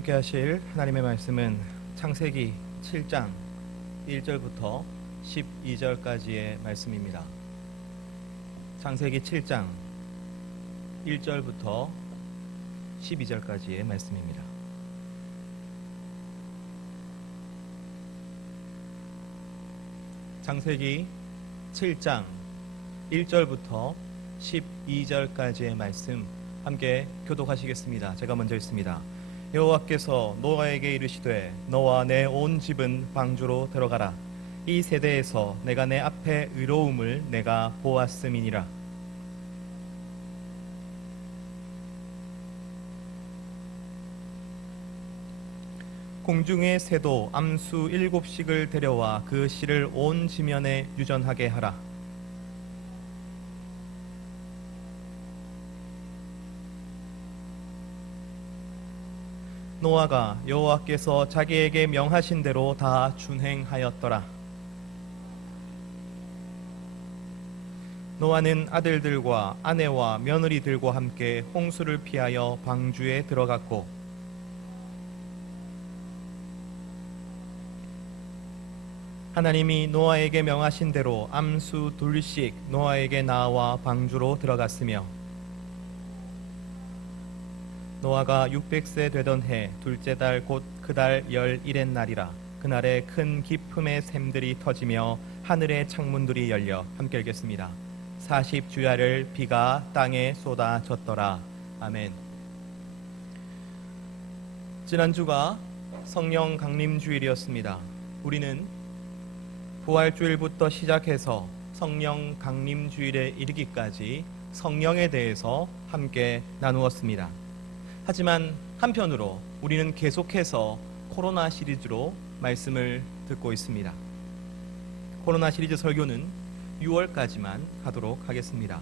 함께 하실 하나님의 말씀은 창세기 7장 1절부터 12절까지의 말씀입니다. 창세기 7장 1절부터 12절까지의 말씀입니다. 창세기 7장 1절부터 12절까지의 말씀 함께 교독하시겠습니다. 제가 먼저 읽습니다. 여호와께서 노아에게 이르시되 너와 내 온 집은 방주로 들어가라. 이 세대에서 내가 내 앞에 의로움을 내가 보았음이니라. 공중의 새도 암수 7씩을 데려와 그 씨를 온 지면에 유전하게 하라. 노아가 여호와께서 자기에게 명하신 대로 다 준행하였더라. 노아는 아들들과 아내와 며느리들과 함께 홍수를 피하여 방주에 들어갔고 하나님이 노아에게 명하신 대로 암수 2씩 노아에게 나와 방주로 들어갔으며 노아가 600세 되던 해 둘째 달 곧 그 달 11의 날이라. 그날에 큰 기품의 샘들이 터지며 하늘의 창문들이 열려. 함께 읽겠습니다. 40주야를 비가 땅에 쏟아졌더라. 아멘. 지난주가 성령 강림 주일이었습니다. 우리는 부활주일부터 시작해서 성령 강림 주일에 이르기까지 성령에 대해서 함께 나누었습니다. 하지만 한편으로 우리는 계속해서 코로나 시리즈로 말씀을 듣고 있습니다. 코로나 시리즈 설교는 6월까지만 하도록 하겠습니다.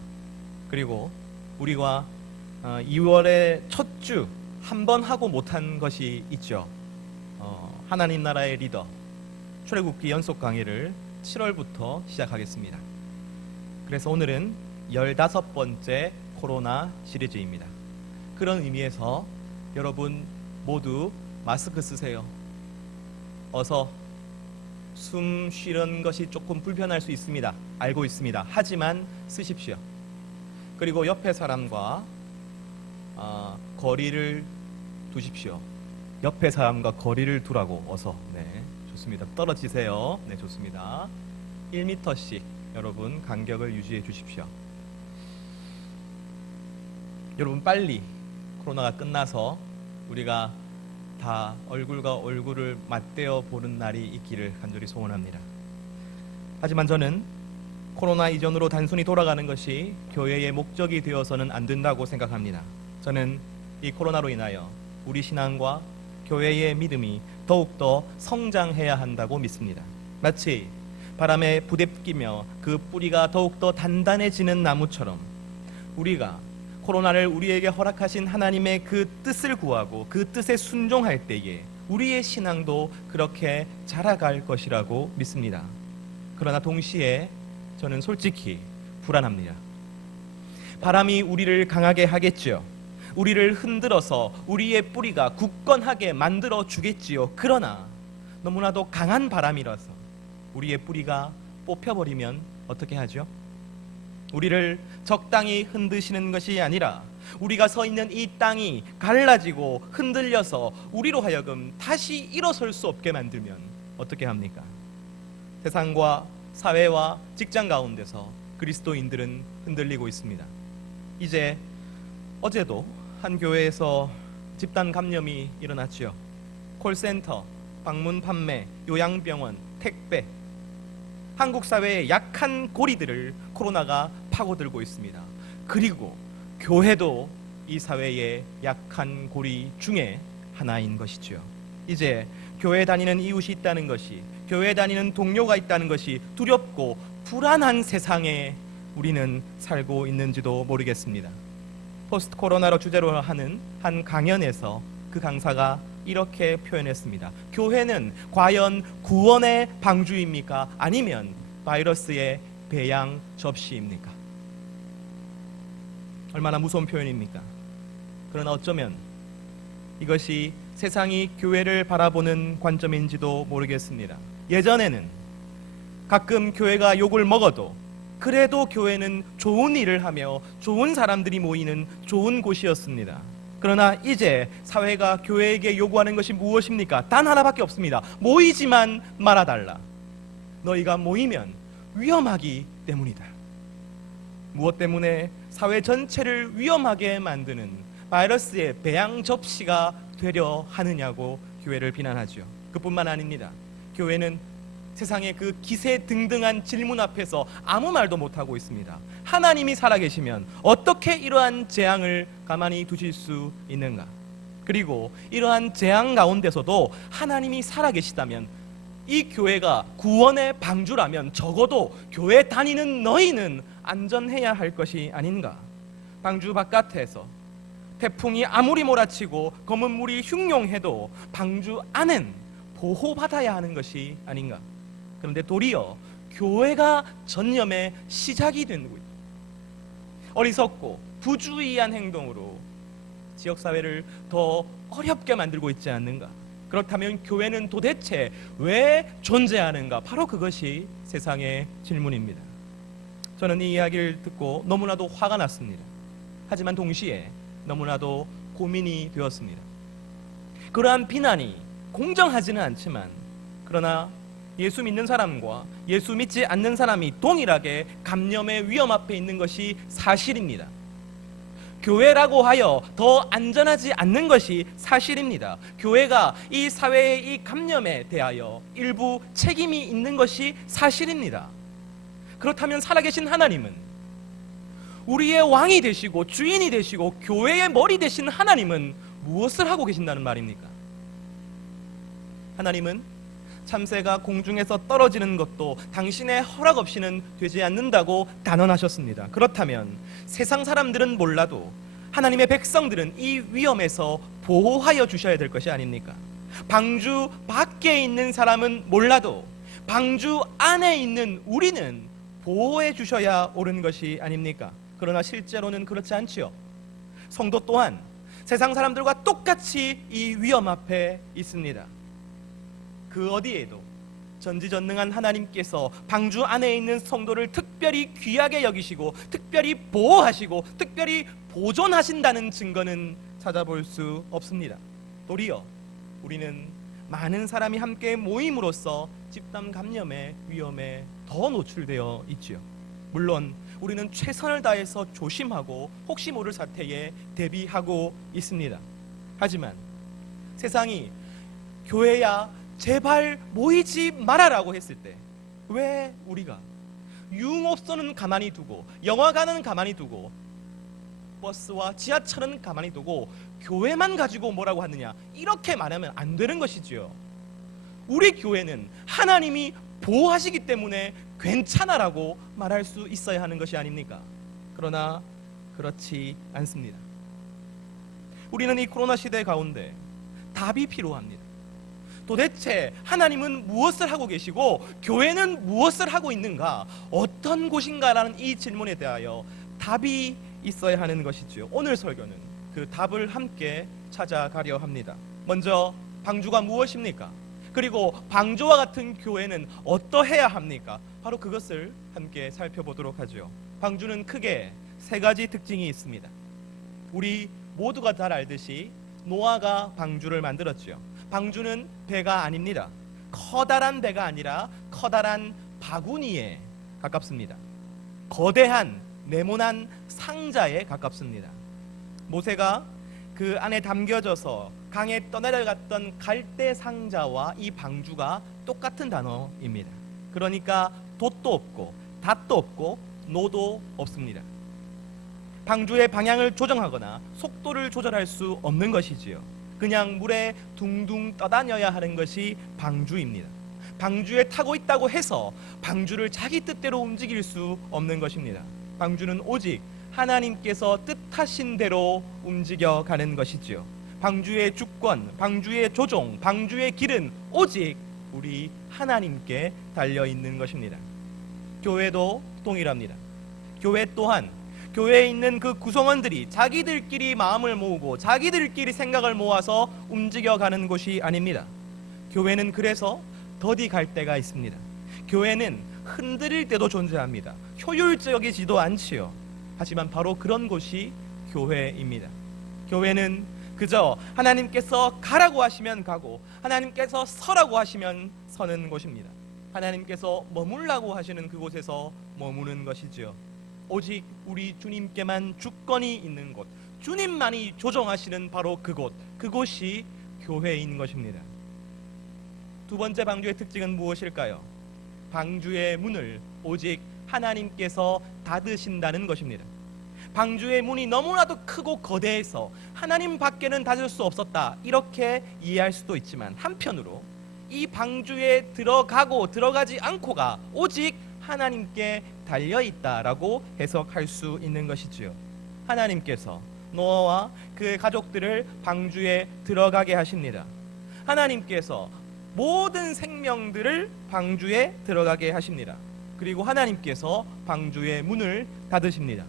그리고 우리가 2월의 첫 주 한 번 하고 못한 것이 있죠. 하나님 나라의 리더 출애굽기 연속 강의를 7월부터 시작하겠습니다. 그래서 오늘은 15번째 코로나 시리즈입니다. 그런 의미에서 여러분 모두 마스크 쓰세요. 어서 숨 쉬는 것이 조금 불편할 수 있습니다. 알고 있습니다. 하지만 쓰십시오. 그리고 옆에 사람과 거리를 두십시오. 옆에 사람과 거리를 두라고 어서. 네, 좋습니다. 떨어지세요. 네, 좋습니다. 1m씩 여러분 간격을 유지해 주십시오. 여러분 빨리 코로나가 끝나서 우리가 다 얼굴과 얼굴을 맞대어 보는 날이 있기를 간절히 소원합니다. 하지만 저는 코로나 이전으로 단순히 돌아가는 것이 교회의 목적이 되어서는 안 된다고 생각합니다. 저는 이 코로나로 인하여 우리 신앙과 교회의 믿음이 더욱더 성장해야 한다고 믿습니다. 마치 바람에 부대끼며 그 뿌리가 더욱더 단단해지는 나무처럼 우리가 코로나를 우리에게 허락하신 하나님의 그 뜻을 구하고 그 뜻에 순종할 때에 우리의 신앙도 그렇게 자라갈 것이라고 믿습니다. 그러나 동시에 저는 솔직히 불안합니다. 바람이 우리를 강하게 하겠지요. 우리를 흔들어서 우리의 뿌리가 굳건하게 만들어 주겠지요. 그러나 너무나도 강한 바람이라서 우리의 뿌리가 뽑혀버리면 어떻게 하죠? 우리를 적당히 흔드시는 것이 아니라 우리가 서 있는 이 땅이 갈라지고 흔들려서 우리로 하여금 다시 일어설 수 없게 만들면 어떻게 합니까? 세상과 사회와 직장 가운데서 그리스도인들은 흔들리고 있습니다. 이제 어제도 한 교회에서 집단 감염이 일어났지요. 콜센터, 방문 판매, 요양병원, 택배, 한국 사회의 약한 고리들을 코로나가 파고들고 있습니다. 그리고 교회도 이 사회의 약한 고리 중에 하나인 것이죠. 이제 교회 다니는 이웃이 있다는 것이, 교회 다니는 동료가 있다는 것이 두렵고 불안한 세상에 우리는 살고 있는지도 모르겠습니다. 포스트 코로나로 주제로 하는 한 강연에서 그 강사가 이렇게 표현했습니다. 교회는 과연 구원의 방주입니까? 아니면 바이러스의 배양 접시입니까? 얼마나 무서운 표현입니까? 그러나 어쩌면 이것이 세상이 교회를 바라보는 관점인지도 모르겠습니다. 예전에는 가끔 교회가 욕을 먹어도 그래도 교회는 좋은 일을 하며 좋은 사람들이 모이는 좋은 곳이었습니다. 그러나 이제 사회가 교회에게 요구하는 것이 무엇입니까? 단 하나밖에 없습니다. 모이지만 말아달라. 너희가 모이면 위험하기 때문이다. 무엇 때문에 사회 전체를 위험하게 만드는 바이러스의 배양 접시가 되려 하느냐고 교회를 비난하죠. 그뿐만 아닙니다. 교회는 세상의 그 기세등등한 질문 앞에서 아무 말도 못하고 있습니다. 하나님이 살아계시면 어떻게 이러한 재앙을 가만히 두실 수 있는가? 그리고 이러한 재앙 가운데서도 하나님이 살아계시다면 이 교회가 구원의 방주라면 적어도 교회 다니는 너희는 안전해야 할 것이 아닌가? 방주 바깥에서 태풍이 아무리 몰아치고 검은 물이 흉룡해도 방주 안은 보호받아야 하는 것이 아닌가? 그런데 도리어 교회가 전염의 시작이 되고 있다. 어리석고 부주의한 행동으로 지역사회를 더 어렵게 만들고 있지 않는가? 그렇다면 교회는 도대체 왜 존재하는가? 바로 그것이 세상의 질문입니다. 저는 이 이야기를 듣고 너무나도 화가 났습니다. 하지만 동시에 너무나도 고민이 되었습니다. 그러한 비난이 공정하지는 않지만 그러나 예수 믿는 사람과 예수 믿지 않는 사람이 동일하게 감염의 위험 앞에 있는 것이 사실입니다. 교회라고 하여 더 안전하지 않는 것이 사실입니다. 교회가 이 사회의 이 감염에 대하여 일부 책임이 있는 것이 사실입니다. 그렇다면 살아계신 하나님은, 우리의 왕이 되시고 주인이 되시고 교회의 머리 되신 하나님은 무엇을 하고 계신다는 말입니까? 하나님은 참새가 공중에서 떨어지는 것도 당신의 허락 없이는 되지 않는다고 단언하셨습니다. 그렇다면 세상 사람들은 몰라도 하나님의 백성들은 이 위험에서 보호하여 주셔야 될 것이 아닙니까? 방주 밖에 있는 사람은 몰라도 방주 안에 있는 우리는 보호해 주셔야 옳은 것이 아닙니까? 그러나 실제로는 그렇지 않지요. 성도 또한 세상 사람들과 똑같이 이 위험 앞에 있습니다. 그 어디에도 전지전능한 하나님께서 방주 안에 있는 성도를 특별히 귀하게 여기시고 특별히 보호하시고 특별히 보존하신다는 증거는 찾아볼 수 없습니다. 도리어 우리는 많은 사람이 함께 모임으로써 집단 감염의 위험에 더 노출되어 있지요. 물론 우리는 최선을 다해서 조심하고 혹시 모를 사태에 대비하고 있습니다. 하지만 세상이 교회야 제발 모이지 말아라고 했을 때 왜 우리가 유흥업소는 가만히 두고 영화관은 가만히 두고 버스와 지하철은 가만히 두고 교회만 가지고 뭐라고 하느냐, 이렇게 말하면 안 되는 것이지요. 우리 교회는 하나님이 보호하시기 때문에 괜찮아라고 말할 수 있어야 하는 것이 아닙니까? 그러나 그렇지 않습니다. 우리는 이 코로나 시대 가운데 답이 필요합니다. 도대체 하나님은 무엇을 하고 계시고 교회는 무엇을 하고 있는가, 어떤 곳인가라는 이 질문에 대하여 답이 있어야 하는 것이지요. 오늘 설교는 그 답을 함께 찾아가려 합니다. 먼저 방주가 무엇입니까? 그리고 방주와 같은 교회는 어떠해야 합니까? 바로 그것을 함께 살펴보도록 하죠. 방주는 크게 세 가지 특징이 있습니다. 우리 모두가 잘 알듯이 노아가 방주를 만들었죠. 방주는 배가 아닙니다. 커다란 배가 아니라 커다란 바구니에 가깝습니다. 거대한 네모난 상자에 가깝습니다. 모세가 그 안에 담겨져서 강에 떠내려갔던 갈대 상자와 이 방주가 똑같은 단어입니다. 그러니까 돛도 없고 닷도 없고 노도 없습니다. 방주의 방향을 조정하거나 속도를 조절할 수 없는 것이지요. 그냥 물에 둥둥 떠다녀야 하는 것이 방주입니다. 방주에 타고 있다고 해서 방주를 자기 뜻대로 움직일 수 없는 것입니다. 방주는 오직 하나님께서 뜻하신 대로 움직여가는 것이지요. 방주의 주권, 방주의 조종, 방주의 길은 오직 우리 하나님께 달려있는 것입니다. 교회도 동일합니다. 교회 또한 교회에 있는 그 구성원들이 자기들끼리 마음을 모으고 자기들끼리 생각을 모아서 움직여가는 곳이 아닙니다. 교회는 그래서 더디 갈 때가 있습니다. 교회는 흔들릴 때도 존재합니다. 효율적이지도 않지요. 하지만 바로 그런 곳이 교회입니다. 교회는 그저 하나님께서 가라고 하시면 가고 하나님께서 서라고 하시면 서는 곳입니다. 하나님께서 머물라고 하시는 그곳에서 머무는 것이지요. 오직 우리 주님께만 주권이 있는 곳, 주님만이 조정하시는 바로 그곳이 교회인 것입니다. 두 번째 방주의 특징은 무엇일까요? 방주의 문을 오직 하나님께서 닫으신다는 것입니다. 방주의 문이 너무나도 크고 거대해서 하나님 밖에는 닫을 수 없었다, 이렇게 이해할 수도 있지만, 한편으로 이 방주에 들어가고 들어가지 않고가 오직 하나님께 달려있다라고 해석할 수 있는 것이지요. 하나님께서 노아와 그의 가족들을 방주에 들어가게 하십니다. 하나님께서 모든 생명들을 방주에 들어가게 하십니다. 그리고 하나님께서 방주의 문을 닫으십니다.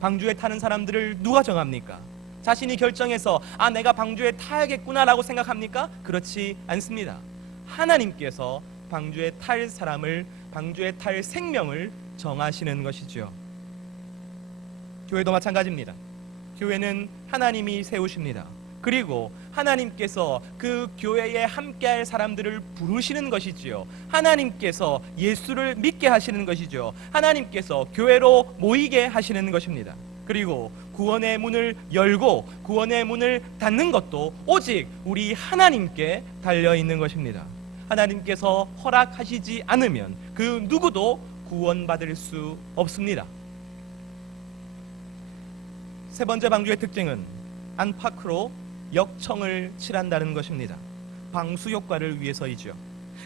방주에 타는 사람들을 누가 정합니까? 자신이 결정해서 내가 방주에 타야겠구나라고 생각합니까? 그렇지 않습니다. 하나님께서 방주에 탈 사람을, 방주에 탈 생명을 정하시는 것이죠. 교회도 마찬가지입니다. 교회는 하나님이 세우십니다. 그리고 하나님께서 그 교회에 함께할 사람들을 부르시는 것이지요. 하나님께서 예수를 믿게 하시는 것이죠. 하나님께서 교회로 모이게 하시는 것입니다. 그리고 구원의 문을 열고 구원의 문을 닫는 것도 오직 우리 하나님께 달려있는 것입니다. 하나님께서 허락하시지 않으면 그 누구도 구원받을 수 없습니다. 세 번째 방주의 특징은 안팎으로 역청을 칠한다는 것입니다. 방수 효과를 위해서이죠.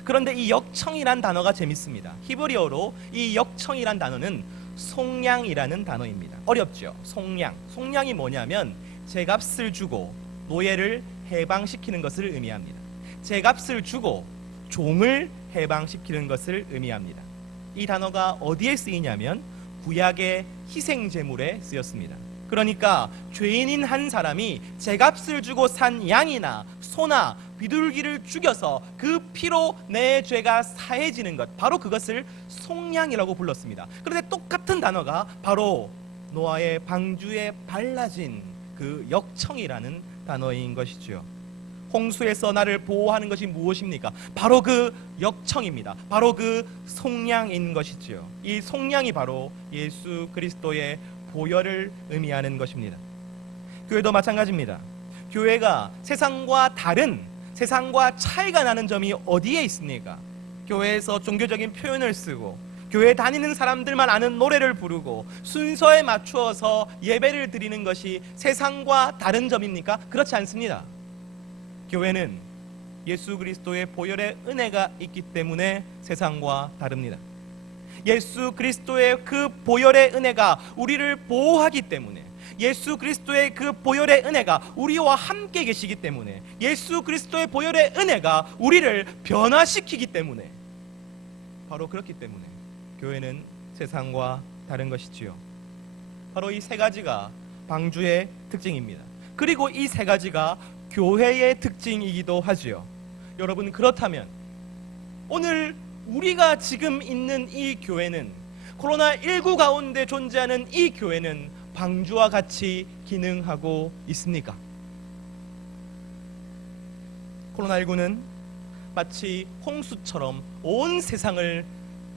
그런데 이 역청이란 단어가 재밌습니다. 히브리어로 이 역청이란 단어는 속량이라는 단어입니다. 어렵죠? 속량이 뭐냐면 제값을 주고 노예를 해방시키는 것을 의미합니다. 제값을 주고 종을 해방시키는 것을 의미합니다. 이 단어가 어디에 쓰이냐면 구약의 희생제물에 쓰였습니다. 그러니까 죄인인 한 사람이 제값을 주고 산 양이나 소나 비둘기를 죽여서 그 피로 내 죄가 사해지는 것, 바로 그것을 속량이라고 불렀습니다. 그런데 똑같은 단어가 바로 노아의 방주에 발라진 그 역청이라는 단어인 것이죠. 홍수에서 나를 보호하는 것이 무엇입니까? 바로 그 역청입니다. 바로 그 속량인 것이지요. 이 속량이 바로 예수 그리스도의 보혈을 의미하는 것입니다. 교회도 마찬가지입니다. 교회가 세상과 다른, 세상과 차이가 나는 점이 어디에 있습니까? 교회에서 종교적인 표현을 쓰고 교회 다니는 사람들만 아는 노래를 부르고 순서에 맞추어서 예배를 드리는 것이 세상과 다른 점입니까? 그렇지 않습니다. 교회는 예수 그리스도의 보혈의 은혜가 있기 때문에 세상과 다릅니다. 예수 그리스도의 그 보혈의 은혜가 우리를 보호하기 때문에, 예수 그리스도의 그 보혈의 은혜가 우리와 함께 계시기 때문에, 예수 그리스도의 보혈의 은혜가 우리를 변화시키기 때문에, 바로 그렇기 때문에 교회는 세상과 다른 것이지요. 바로 이 세 가지가 방주의 특징입니다. 그리고 이 세 가지가 교회의 특징이기도 하지요. 여러분, 그렇다면 오늘 우리가 지금 있는 이 교회는, 코로나19 가운데 존재하는 이 교회는 방주와 같이 기능하고 있습니까? 코로나19는 마치 홍수처럼 온 세상을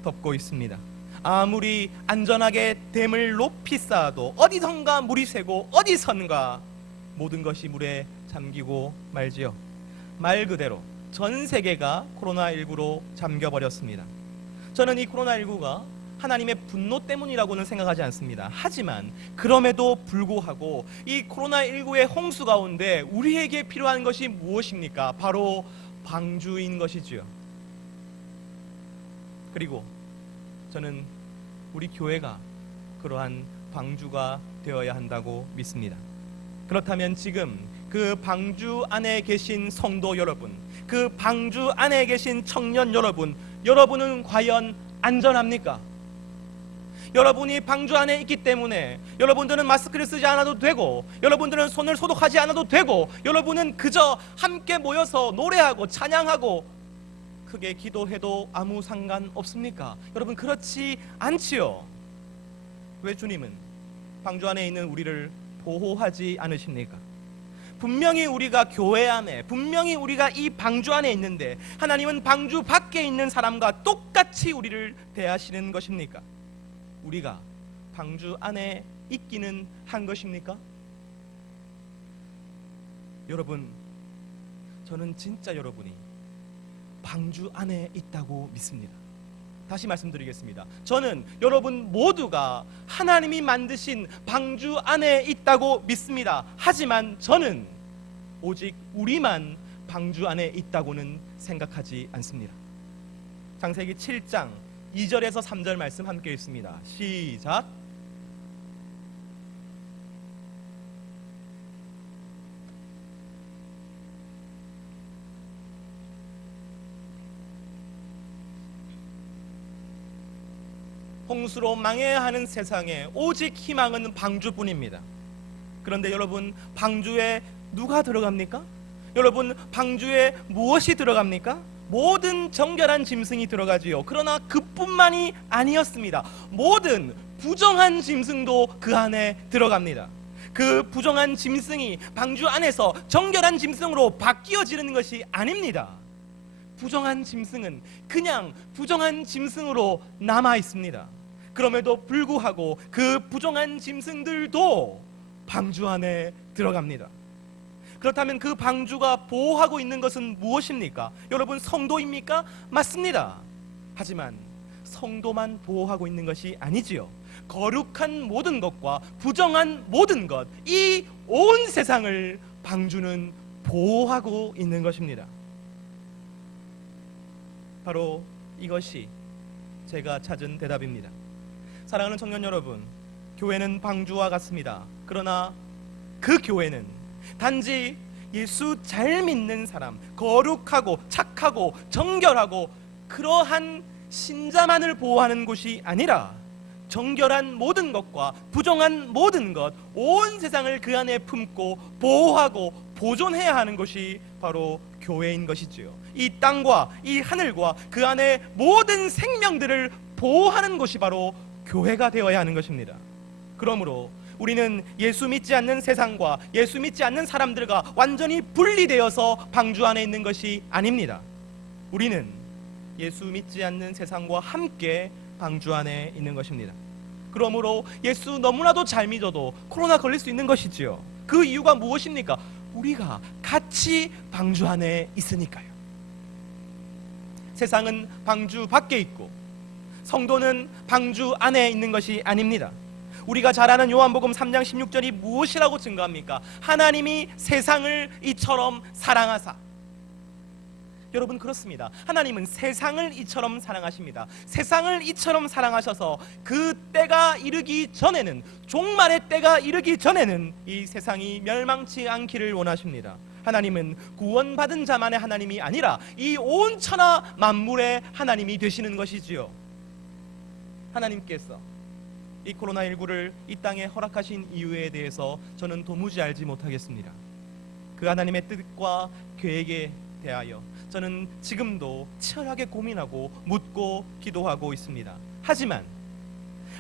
덮고 있습니다. 아무리 안전하게 댐을 높이 쌓아도 어디선가 물이 새고 어디선가 모든 것이 물에 잠기고 말지요. 말 그대로 전 세계가 코로나19로 잠겨버렸습니다. 저는 이 코로나19가 하나님의 분노 때문이라고는 생각하지 않습니다. 하지만 그럼에도 불구하고 이 코로나19의 홍수 가운데 우리에게 필요한 것이 무엇입니까? 바로 방주인 것이지요. 그리고 저는 우리 교회가 그러한 방주가 되어야 한다고 믿습니다. 그렇다면 지금 그 방주 안에 계신 성도 여러분, 그 방주 안에 계신 청년 여러분, 여러분은 과연 안전합니까? 여러분이 방주 안에 있기 때문에 여러분들은 마스크를 쓰지 않아도 되고, 여러분들은 손을 소독하지 않아도 되고, 여러분은 그저 함께 모여서 노래하고 찬양하고 크게 기도해도 아무 상관없습니까? 여러분, 그렇지 않지요. 왜 주님은 방주 안에 있는 우리를 보호하지 않으십니까? 분명히 우리가 교회 안에, 분명히 우리가 이 방주 안에 있는데 하나님은 방주 밖에 있는 사람과 똑같이 우리를 대하시는 것입니까? 우리가 방주 안에 있기는 한 것입니까? 여러분, 저는 진짜 여러분이 방주 안에 있다고 믿습니다. 다시 말씀드리겠습니다. 저는 여러분 모두가 하나님이 만드신 방주 안에 있다고 믿습니다. 하지만 저는 오직 우리만 방주 안에 있다고는 생각하지 않습니다. 창세기 7장 2절에서 3절 말씀 함께 읽습니다. 시작. 홍수로 망해야 하는 세상에 오직 희망은 방주뿐입니다. 그런데 여러분, 방주에 누가 들어갑니까? 여러분, 방주에 무엇이 들어갑니까? 모든 정결한 짐승이 들어가지요. 그러나 그뿐만이 아니었습니다. 모든 부정한 짐승도 그 안에 들어갑니다. 그 부정한 짐승이 방주 안에서 정결한 짐승으로 바뀌어지는 것이 아닙니다. 부정한 짐승은 그냥 부정한 짐승으로 남아 있습니다. 그럼에도 불구하고 그 부정한 짐승들도 방주 안에 들어갑니다. 그렇다면 그 방주가 보호하고 있는 것은 무엇입니까? 여러분, 성도입니까? 맞습니다. 하지만 성도만 보호하고 있는 것이 아니지요. 거룩한 모든 것과 부정한 모든 것, 이 온 세상을 방주는 보호하고 있는 것입니다. 바로 이것이 제가 찾은 대답입니다. 사랑하는 청년 여러분, 교회는 방주와 같습니다. 그러나 그 교회는 단지 예수 잘 믿는 사람, 거룩하고 착하고 정결하고 그러한 신자만을 보호하는 곳이 아니라 정결한 모든 것과 부정한 모든 것, 온 세상을 그 안에 품고 보호하고 보존해야 하는 것이 바로 교회인 것이지요. 이 땅과 이 하늘과 그 안에 모든 생명들을 보호하는 곳이 바로 교회가 되어야 하는 것입니다. 그러므로 우리는 예수 믿지 않는 세상과 예수 믿지 않는 사람들과 완전히 분리되어서 방주 안에 있는 것이 아닙니다. 우리는 예수 믿지 않는 세상과 함께 방주 안에 있는 것입니다. 그러므로 예수 너무나도 잘 믿어도 코로나 걸릴 수 있는 것이지요. 그 이유가 무엇입니까? 우리가 같이 방주 안에 있으니까요. 세상은 방주 밖에 있고 성도는 방주 안에 있는 것이 아닙니다. 우리가 잘 아는 요한복음 3장 16절이 무엇이라고 증거합니까? 하나님이 세상을 이처럼 사랑하사. 여러분, 그렇습니다. 하나님은 세상을 이처럼 사랑하십니다. 세상을 이처럼 사랑하셔서 그 때가 이르기 전에는, 종말의 때가 이르기 전에는 이 세상이 멸망치 않기를 원하십니다. 하나님은 구원받은 자만의 하나님이 아니라 이 온 천하 만물의 하나님이 되시는 것이지요. 하나님께서 이 코로나19를 이 땅에 허락하신 이유에 대해서 저는 도무지 알지 못하겠습니다. 그 하나님의 뜻과 계획에 대하여 저는 지금도 치열하게 고민하고 묻고 기도하고 있습니다. 하지만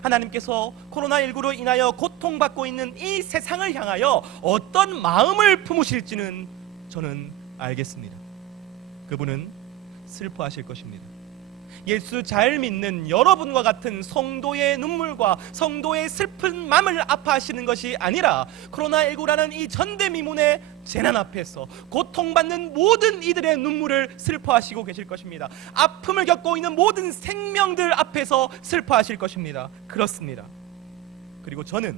하나님께서 코로나19로 인하여 고통받고 있는 이 세상을 향하여 어떤 마음을 품으실지는 저는 알겠습니다. 그분은 슬퍼하실 것입니다. 예수 잘 믿는 여러분과 같은 성도의 눈물과 성도의 슬픈 마음을 아파하시는 것이 아니라 코로나19라는 이 전대미문의 재난 앞에서 고통받는 모든 이들의 눈물을 슬퍼하시고 계실 것입니다. 아픔을 겪고 있는 모든 생명들 앞에서 슬퍼하실 것입니다. 그렇습니다. 그리고 저는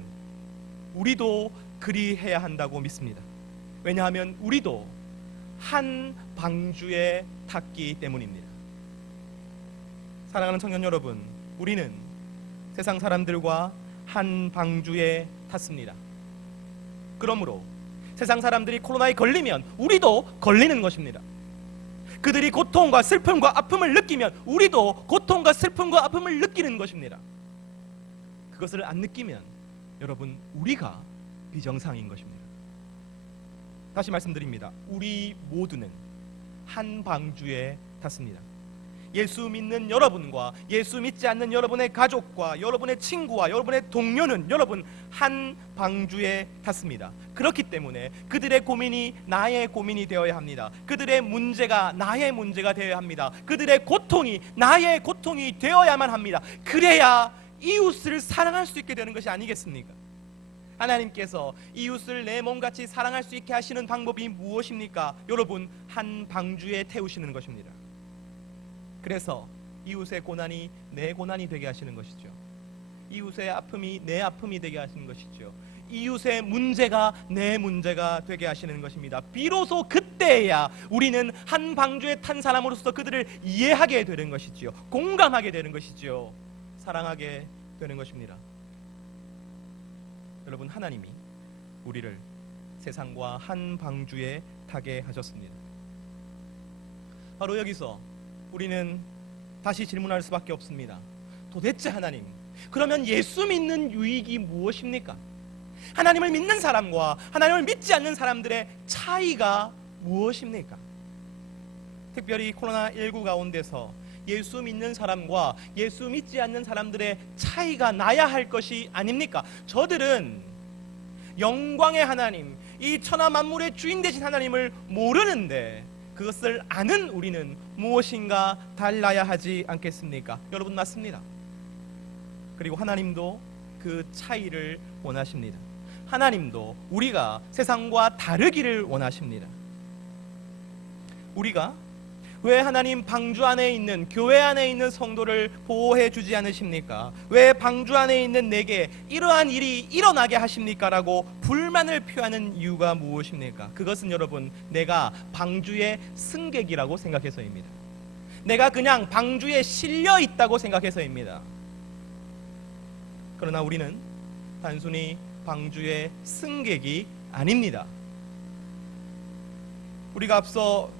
우리도 그리해야 한다고 믿습니다. 왜냐하면 우리도 한 방주에 탔기 때문입니다. 사랑하는 청년 여러분, 우리는 세상 사람들과 한 방주에 탔습니다. 그러므로 세상 사람들이 코로나에 걸리면 우리도 걸리는 것입니다. 그들이 고통과 슬픔과 아픔을 느끼면 우리도 고통과 슬픔과 아픔을 느끼는 것입니다. 그것을 안 느끼면 여러분 우리가 비정상인 것입니다. 다시 말씀드립니다. 우리 모두는 한 방주에 탔습니다. 예수 믿는 여러분과 예수 믿지 않는 여러분의 가족과 여러분의 친구와 여러분의 동료는 여러분 한 방주에 탔습니다. 그렇기 때문에 그들의 고민이 나의 고민이 되어야 합니다. 그들의 문제가 나의 문제가 되어야 합니다. 그들의 고통이 나의 고통이 되어야만 합니다. 그래야 이웃을 사랑할 수 있게 되는 것이 아니겠습니까? 하나님께서 이웃을 내 몸같이 사랑할 수 있게 하시는 방법이 무엇입니까? 여러분 한 방주에 태우시는 것입니다. 그래서 이웃의 고난이 내 고난이 되게 하시는 것이죠. 이웃의 아픔이 내 아픔이 되게 하시는 것이죠. 이웃의 문제가 내 문제가 되게 하시는 것입니다. 비로소 그때야 우리는 한 방주에 탄 사람으로서 그들을 이해하게 되는 것이지요. 공감하게 되는 것이지요. 사랑하게 되는 것입니다. 여러분 하나님이 우리를 세상과 한 방주에 타게 하셨습니다. 바로 여기서 우리는 다시 질문할 수밖에 없습니다. 도대체 하나님, 그러면 예수 믿는 유익이 무엇입니까? 하나님을 믿는 사람과 하나님을 믿지 않는 사람들의 차이가 무엇입니까? 특별히 코로나19 가운데서 예수 믿는 사람과 예수 믿지 않는 사람들의 차이가 나야 할 것이 아닙니까? 저들은 영광의 하나님, 이 천하 만물의 주인 되신 하나님을 모르는데 그것을 아는 우리는 무엇인가 달라야 하지 않겠습니까? 여러분 맞습니다. 그리고 하나님도 그 차이를 원하십니다. 하나님도 우리가 세상과 다르기를 원하십니다. 우리가 왜 하나님 방주 안에 있는 교회 안에 있는 성도를 보호해 주지 않으십니까? 왜 방주 안에 있는 내게 이러한 일이 일어나게 하십니까? 라고 불만을 표하는 이유가 무엇입니까? 그것은 여러분 내가 방주의 승객이라고 생각해서입니다. 내가 그냥 방주에 실려 있다고 생각해서입니다. 그러나 우리는 단순히 방주의 승객이 아닙니다. 우리가 앞서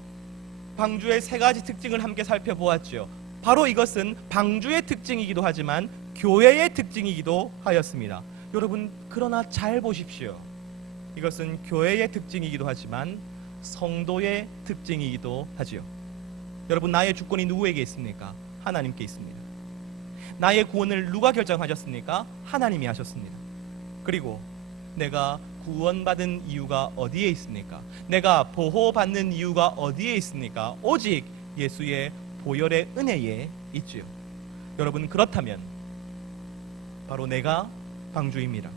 방주의 세 가지 특징을 함께 살펴보았죠. 바로 이것은 방주의 특징이기도 하지만 교회의 특징이기도 하였습니다. 여러분 그러나 잘 보십시오. 이것은 교회의 특징이기도 하지만 성도의 특징이기도 하지요. 여러분 나의 주권이 누구에게 있습니까? 하나님께 있습니다. 나의 구원을 누가 결정하셨습니까? 하나님이 하셨습니다. 그리고 내가 구원받은 이유가 어디에 있습니까? 내가 보호받는 이유가 어디에 있습니까? 오직 예수의 보혈의 은혜에 있지요. 여러분 그렇다면 바로 내가 방주입니다.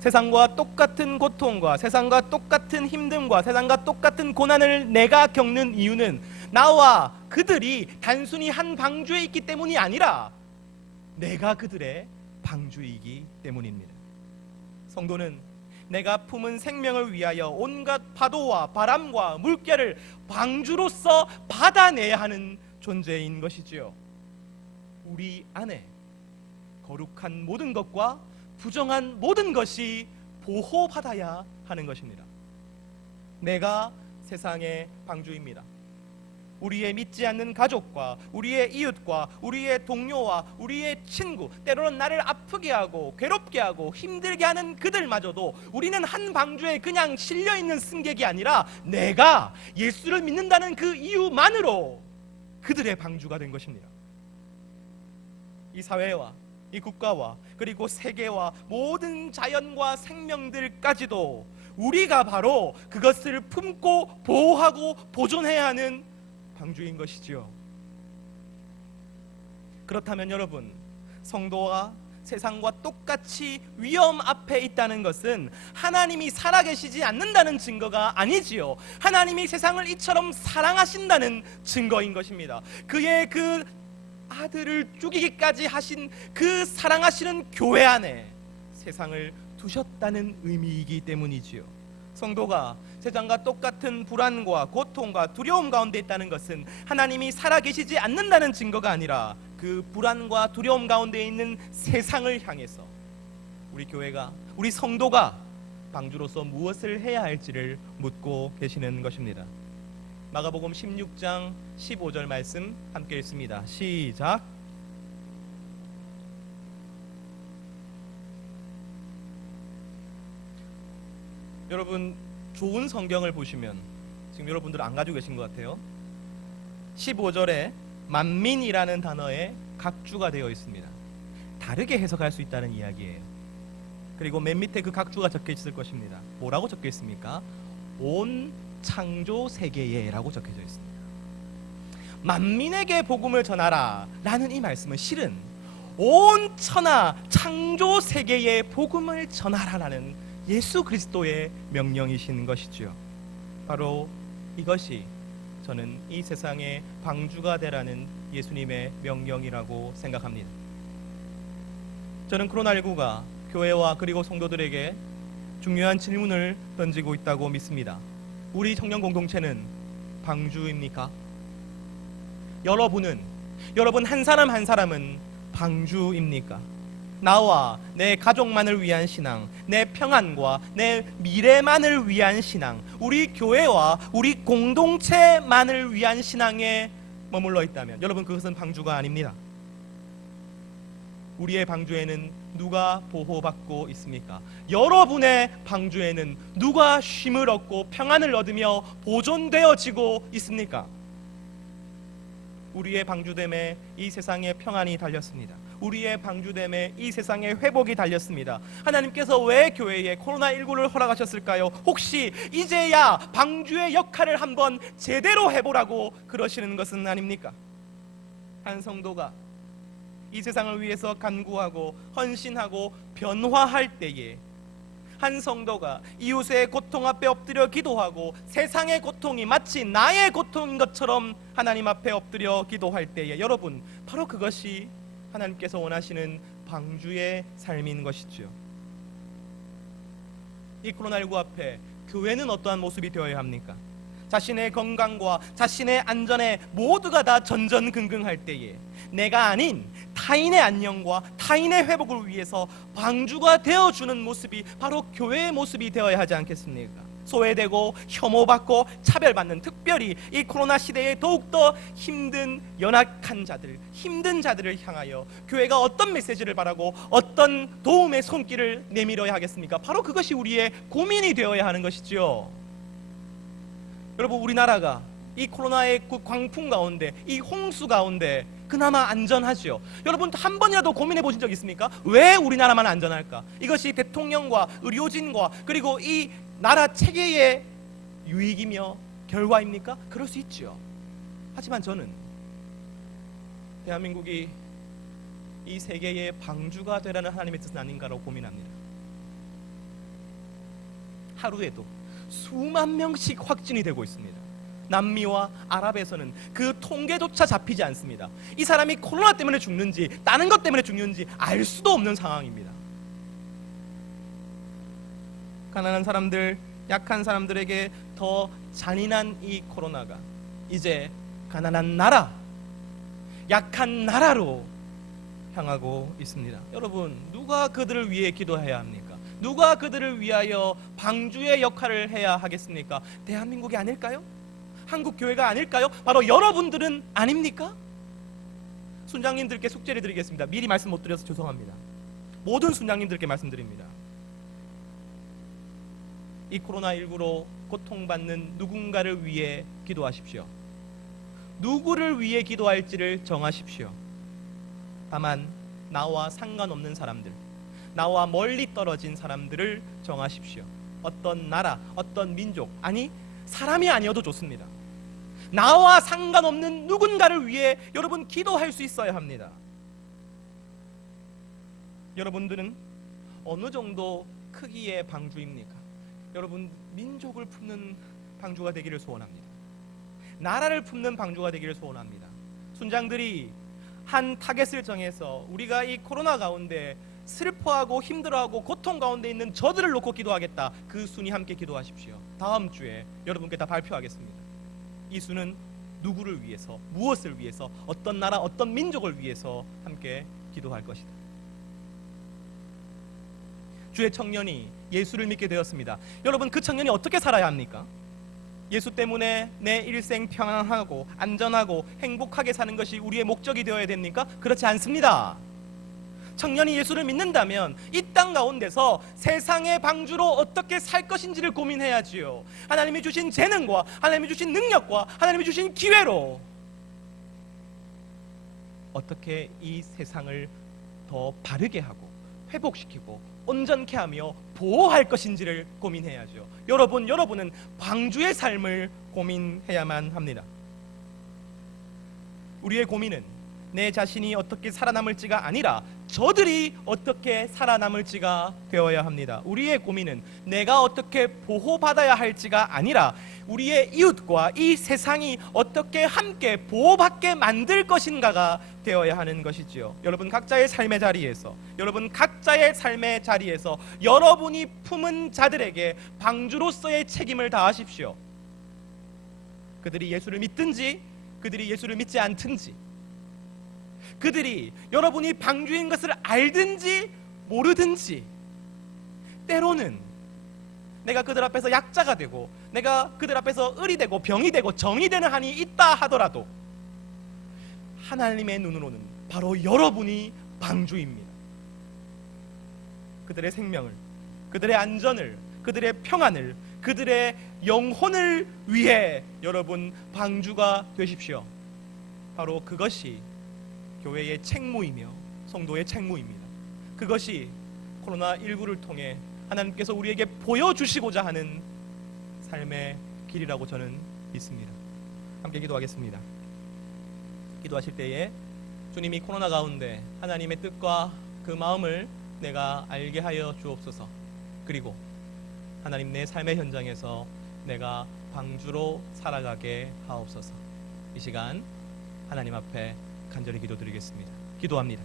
세상과 똑같은 고통과 세상과 똑같은 힘듦과 세상과 똑같은 고난을 내가 겪는 이유는 나와 그들이 단순히 한 방주에 있기 때문이 아니라 내가 그들의 방주이기 때문입니다. 성도는 내가 품은 생명을 위하여 온갖 파도와 바람과 물결을 방주로서 받아내야 하는 존재인 것이지요. 우리 안에 거룩한 모든 것과 부정한 모든 것이 보호받아야 하는 것입니다. 내가 세상의 방주입니다. 우리의 믿지 않는 가족과 우리의 이웃과 우리의 동료와 우리의 친구, 때로는 나를 아프게 하고 괴롭게 하고 힘들게 하는 그들마저도 우리는 한 방주에 그냥 실려있는 승객이 아니라 내가 예수를 믿는다는 그 이유만으로 그들의 방주가 된 것입니다. 이 사회와 이 국가와 그리고 세계와 모든 자연과 생명들까지도 우리가 바로 그것을 품고 보호하고 보존해야 하는 방주인 것이지요. 그렇다면 여러분, 성도와 세상과 똑같이 위험 앞에 있다는 것은 하나님이 살아계시지 않는다는 증거가 아니지요. 하나님이 세상을 이처럼 사랑하신다는 증거인 것입니다. 그의 그 아들을 죽이기까지 하신 그 사랑하시는 교회 안에 세상을 두셨다는 의미이기 때문이지요. 성도가 세상과 똑같은 불안과 고통과 두려움 가운데 있다는 것은 하나님이 살아계시지 않는다는 증거가 아니라 그 불안과 두려움 가운데 있는 세상을 향해서 우리 교회가, 우리 성도가 방주로서 무엇을 해야 할지를 묻고 계시는 것입니다. 마가복음 16장 15절 말씀 함께 읽습니다. 시작. 여러분 좋은 성경을 보시면 지금 여러분들 안 가지고 계신 것 같아요. 15절에 만민이라는 단어에 각주가 되어 있습니다. 다르게 해석할 수 있다는 이야기예요. 그리고 맨 밑에 그 각주가 적혀 있을 것입니다. 뭐라고 적혀 있습니까? 온 창조 세계에 라고 적혀져 있습니다. 만민에게 복음을 전하라 라는 이 말씀은 실은 온 천하 창조 세계에 복음을 전하라 라는 예수 그리스도의 명령이신 것이지요. 바로 이것이 저는 이 세상의 방주가 되라는 예수님의 명령이라고 생각합니다. 저는 코로나19가 교회와 그리고 성도들에게 중요한 질문을 던지고 있다고 믿습니다. 우리 청년 공동체는 방주입니까? 여러분 한 사람 한 사람은 방주입니까? 나와 내 가족만을 위한 신앙, 내 평안과 내 미래만을 위한 신앙, 우리 교회와 우리 공동체만을 위한 신앙에 머물러 있다면 여러분 그것은 방주가 아닙니다. 우리의 방주에는 누가 보호받고 있습니까? 여러분의 방주에는 누가 쉼을 얻고 평안을 얻으며 보존되어지고 있습니까? 우리의 방주됨에 이 세상의 평안이 달렸습니다. 우리의 방주됨에 이 세상의 회복이 달렸습니다. 하나님께서 왜 교회에 코로나19를 허락하셨을까요? 혹시 이제야 방주의 역할을 한번 제대로 해보라고 그러시는 것은 아닙니까? 한 성도가 이 세상을 위해서 간구하고 헌신하고 변화할 때에, 한 성도가 이웃의 고통 앞에 엎드려 기도하고 세상의 고통이 마치 나의 고통인 것처럼 하나님 앞에 엎드려 기도할 때에, 여러분 바로 그것이 하나님께서 원하시는 방주의 삶인 것이죠. 이 코로나19 앞에 교회는 어떠한 모습이 되어야 합니까? 자신의 건강과 자신의 안전에 모두가 다 전전긍긍할 때에 내가 아닌 타인의 안녕과 타인의 회복을 위해서 방주가 되어주는 모습이 바로 교회의 모습이 되어야 하지 않겠습니까? 소외되고 혐오받고 차별받는, 특별히 이 코로나 시대에 더욱더 힘든 연약한 자들, 힘든 자들을 향하여 교회가 어떤 메시지를 바라고 어떤 도움의 손길을 내밀어야 하겠습니까? 바로 그것이 우리의 고민이 되어야 하는 것이지요. 여러분 우리나라가 이 코로나의 그 광풍 가운데, 이 홍수 가운데 그나마 안전하지요. 여러분 한 번이라도 고민해 보신 적 있습니까? 왜 우리나라만 안전할까? 이것이 대통령과 의료진과 그리고 이 나라 체계의 유익이며 결과입니까? 그럴 수 있죠. 하지만 저는 대한민국이 이 세계의 방주가 되라는 하나님의 뜻은 아닌가라고 고민합니다. 하루에도 수만 명씩 확진이 되고 있습니다. 남미와 아랍에서는 그 통계조차 잡히지 않습니다. 이 사람이 코로나 때문에 죽는지 다른 것 때문에 죽는지 알 수도 없는 상황입니다. 가난한 사람들, 약한 사람들에게 더 잔인한 이 코로나가 이제 가난한 나라, 약한 나라로 향하고 있습니다. 여러분 누가 그들을 위해 기도해야 합니까? 누가 그들을 위하여 방주의 역할을 해야 하겠습니까? 대한민국이 아닐까요? 한국 교회가 아닐까요? 바로 여러분들은 아닙니까? 순장님들께 숙제를 드리겠습니다. 미리 말씀 못 드려서 죄송합니다. 모든 순장님들께 말씀드립니다. 이 코로나19로 고통받는 누군가를 위해 기도하십시오. 누구를 위해 기도할지를 정하십시오. 다만 나와 상관없는 사람들, 나와 멀리 떨어진 사람들을 정하십시오. 어떤 나라, 어떤 민족, 아니 사람이 아니어도 좋습니다. 나와 상관없는 누군가를 위해 여러분 기도할 수 있어야 합니다. 여러분들은 어느 정도 크기의 방주입니까? 여러분 민족을 품는 방주가 되기를 소원합니다. 나라를 품는 방주가 되기를 소원합니다. 순장들이 한 타겟을 정해서 우리가 이 코로나 가운데 슬퍼하고 힘들어하고 고통 가운데 있는 저들을 놓고 기도하겠다, 그 순위 함께 기도하십시오. 다음 주에 여러분께 다 발표하겠습니다. 이 수는 누구를 위해서, 무엇을 위해서, 어떤 나라, 어떤 민족을 위해서 함께 기도할 것이다. 주의 청년이 예수를 믿게 되었습니다. 여러분 그 청년이 어떻게 살아야 합니까? 예수 때문에 내 일생 평안하고 안전하고 행복하게 사는 것이 우리의 목적이 되어야 됩니까? 그렇지 않습니다. 청년이 예수를 믿는다면 이 땅 가운데서 세상의 방주로 어떻게 살 것인지를 고민해야지요. 하나님이 주신 재능과 하나님이 주신 능력과 하나님이 주신 기회로 어떻게 이 세상을 더 바르게 하고 회복시키고 온전케 하며 보호할 것인지를 고민해야죠. 여러분은 방주의 삶을 고민해야만 합니다. 우리의 고민은 내 자신이 어떻게 살아남을지가 아니라 저들이 어떻게 살아남을지가 되어야 합니다. 우리의 고민은 내가 어떻게 보호받아야 할지가 아니라 우리의 이웃과 이 세상이 어떻게 함께 보호받게 만들 것인가가 되어야 하는 것이지요. 여러분 각자의 삶의 자리에서 여러분이 품은 자들에게 방주로서의 책임을 다하십시오. 그들이 예수를 믿든지 그들이 예수를 믿지 않든지, 그들이 여러분이 방주인 것을 알든지 모르든지, 때로는 내가 그들 앞에서 약자가 되고 내가 그들 앞에서 을이 되고 병이 되고 정이 되는 한이 있다 하더라도 하나님의 눈으로는 바로 여러분이 방주입니다. 그들의 생명을, 그들의 안전을, 그들의 평안을, 그들의 영혼을 위해 여러분 방주가 되십시오. 바로 그것이 교회의 책무이며 성도의 책무입니다. 그것이 코로나19를 통해 하나님께서 우리에게 보여주시고자 하는 삶의 길이라고 저는 믿습니다. 함께 기도하겠습니다. 기도하실 때에 주님이 코로나 가운데 하나님의 뜻과 그 마음을 내가 알게 하여 주옵소서. 그리고 하나님 내 삶의 현장에서 내가 방주로 살아가게 하옵소서. 이 시간 하나님 앞에 간절히 기도드리겠습니다. 기도합니다.